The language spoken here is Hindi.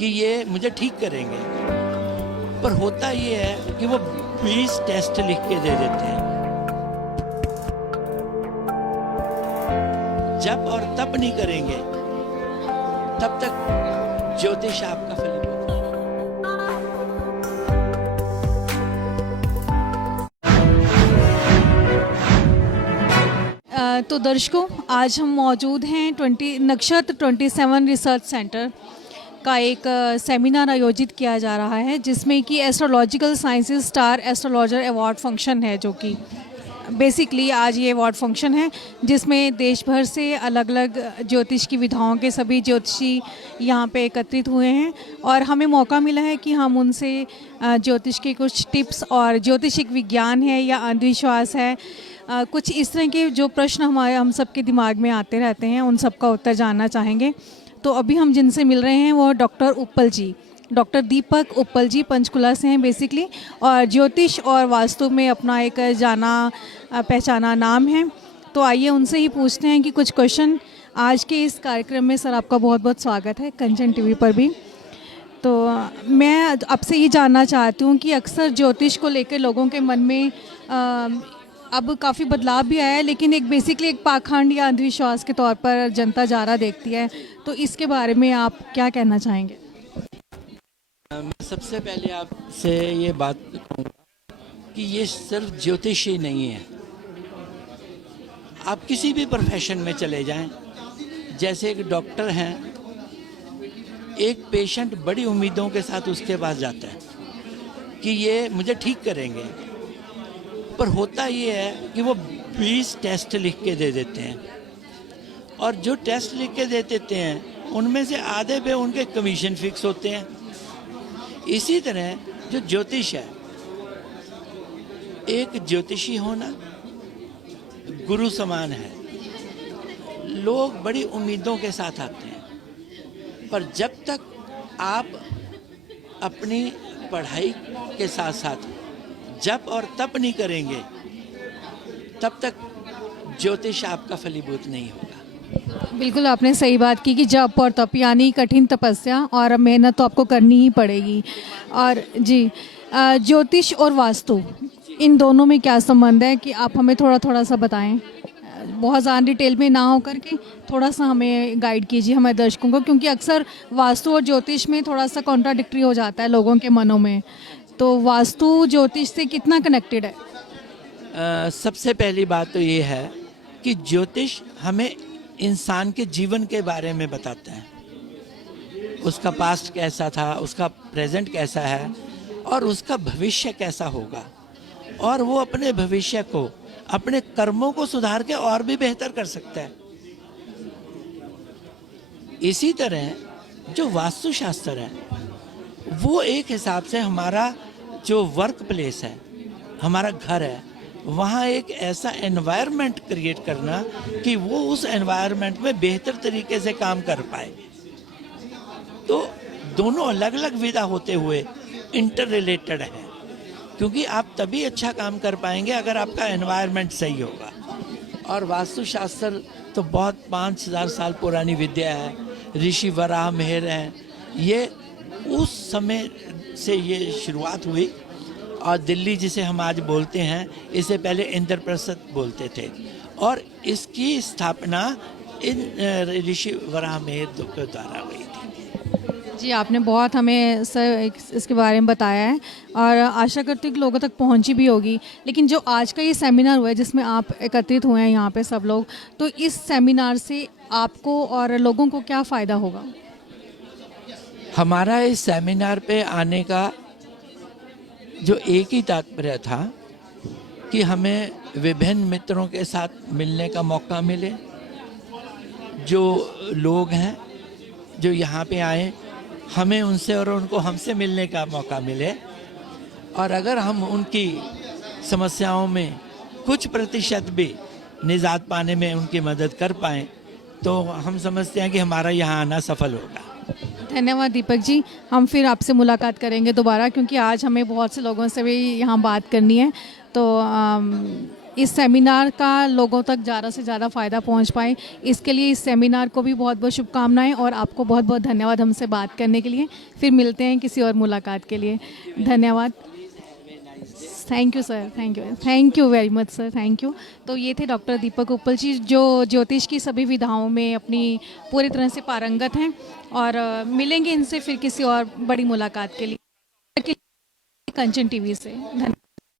कि ये मुझे ठीक करेंगे, पर होता ये है कि वो 20 टेस्ट लिख के दे देते हैं। जब और तब नहीं करेंगे तब तक ज्योतिष आपका फलीभूत नहीं। तो दर्शकों, आज हम मौजूद हैं नक्षत्र 27 रिसर्च सेंटर का एक सेमिनार आयोजित किया जा रहा है, जिसमें कि astrological sciences star astrologer award function है, जो कि बेसिकली आज ये अवार्ड फंक्शन है, जिसमें देश भर से अलग अलग ज्योतिष की विधाओं के सभी ज्योतिषी यहाँ पे एकत्रित हुए हैं और हमें मौका मिला है कि हम उनसे ज्योतिष के कुछ टिप्स और ज्योतिषिक विज्ञान है या अंधविश्वास है, कुछ इस तरह के जो प्रश्न हम सबके दिमाग में आते रहते हैं, उन सब का उत्तर जानना चाहेंगे। तो अभी हम जिनसे मिल रहे हैं वो डॉक्टर उप्पल जी, डॉक्टर दीपक उप्पल जी पंचकुला से हैं बेसिकली, और ज्योतिष और वास्तु में अपना एक जाना पहचाना नाम है। तो आइए उनसे ही पूछते हैं कि कुछ क्वेश्चन। आज के इस कार्यक्रम में सर आपका बहुत बहुत स्वागत है कंचन टीवी पर भी। तो मैं आपसे ये जानना चाहती हूँ कि अक्सर ज्योतिष को लेकर लोगों के मन में अब काफ़ी बदलाव भी आया है, लेकिन एक बेसिकली एक पाखंड या अंधविश्वास के तौर पर जनता ज़्यादा देखती है, तो इसके बारे में आप क्या कहना चाहेंगे? मैं सबसे पहले आपसे ये बात कहूँगा कि ये सिर्फ ज्योतिष ही नहीं है। आप किसी भी प्रोफेशन में चले जाएं, जैसे एक डॉक्टर हैं, एक पेशेंट बड़ी उम्मीदों के साथ उसके पास जाता है कि ये मुझे ठीक करेंगे, पर होता ये है कि वो 20 टेस्ट लिख के दे देते हैं, और जो टेस्ट लिख के दे देते हैं उनमें से आधे पे उनके कमीशन फिक्स होते हैं। इसी तरह जो ज्योतिष है, एक ज्योतिषी होना गुरु समान है। लोग बड़ी उम्मीदों के साथ आते हैं, पर जब तक आप अपनी पढ़ाई के साथ साथ जप और तप नहीं करेंगे तब तक ज्योतिष आपका फलीभूत नहीं होगा। बिल्कुल आपने सही बात की कि जप और तप यानी कठिन तपस्या और मेहनत तो आपको करनी ही पड़ेगी। और जी, ज्योतिष और वास्तु इन दोनों में क्या संबंध है कि आप हमें थोड़ा थोड़ा सा बताएं, बहुत ज़्यादा डिटेल में ना होकर के थोड़ा सा हमें गाइड कीजिए हमारे दर्शकों को, क्योंकि अक्सर वास्तु और ज्योतिष में थोड़ा सा कॉन्ट्राडिक्टरी हो जाता है लोगों के मनों में। तो वास्तु ज्योतिष से कितना कनेक्टेड है? सबसे पहली बात तो ये है कि ज्योतिष हमें इंसान के जीवन के बारे में बताता है, उसका पास्ट कैसा था, उसका प्रेजेंट कैसा है और उसका भविष्य कैसा होगा, और वो अपने भविष्य को, अपने कर्मों को सुधार के और भी बेहतर कर सकता है। इसी तरह जो वास्तुशास्त्र है वो एक हिसाब से हमारा जो वर्क प्लेस है, हमारा घर है, वहाँ एक ऐसा एनवायरनमेंट क्रिएट करना कि वो उस एनवायरनमेंट में बेहतर तरीके से काम कर पाए। तो दोनों अलग अलग विधा होते हुए इंटर रिलेटेड है, क्योंकि आप तभी अच्छा काम कर पाएंगे अगर आपका एनवायरनमेंट सही होगा। और वास्तुशास्त्र तो बहुत 5000 साल पुरानी विद्या है, ऋषि वराह मेहर हैं, ये उस समय से ये शुरुआत हुई। और दिल्ली जिसे हम आज बोलते हैं, इसे पहले इंद्रप्रस्थ बोलते थे, और इसकी स्थापना इन ऋषि वराह मेहर के द्वारा हुई थी। जी, आपने बहुत हमें सर इसके बारे में बताया है और आशा करती हूँ कि लोगों तक पहुँची भी होगी। लेकिन जो आज का ये सेमिनार हुआ है जिसमें आप एकत्रित हुए हैं यहाँ पे सब लोग, तो इस सेमिनार से आपको और लोगों को क्या फ़ायदा होगा? हमारा इस सेमिनार पे आने का जो एक ही तात्पर्य था कि हमें विभिन्न मित्रों के साथ मिलने का मौका मिले, जो लोग हैं जो यहाँ पे आए, हमें उनसे और उनको हमसे मिलने का मौका मिले, और अगर हम उनकी समस्याओं में कुछ प्रतिशत भी निजात पाने में उनकी मदद कर पाएँ तो हम समझते हैं कि हमारा यहाँ आना सफल होगा। धन्यवाद दीपक जी, हम फिर आपसे मुलाकात करेंगे दोबारा, क्योंकि आज हमें बहुत से लोगों से भी यहाँ बात करनी है। तो इस सेमिनार का लोगों तक ज़्यादा से ज़्यादा फ़ायदा पहुंच पाए, इसके लिए इस सेमिनार को भी बहुत बहुत शुभकामनाएं और आपको बहुत बहुत धन्यवाद हमसे बात करने के लिए। फिर मिलते हैं किसी और मुलाकात के लिए। धन्यवाद। Thank you sir, thank you very much sir, thank you. तो ये थे डॉक्टर दीपक उप्पल जी, जो ज्योतिष की सभी विधाओं में अपनी पूरी तरह से पारंगत हैं, और मिलेंगे इनसे फिर किसी और बड़ी मुलाकात के लिए। कंचन टीवी से धन्यवाद।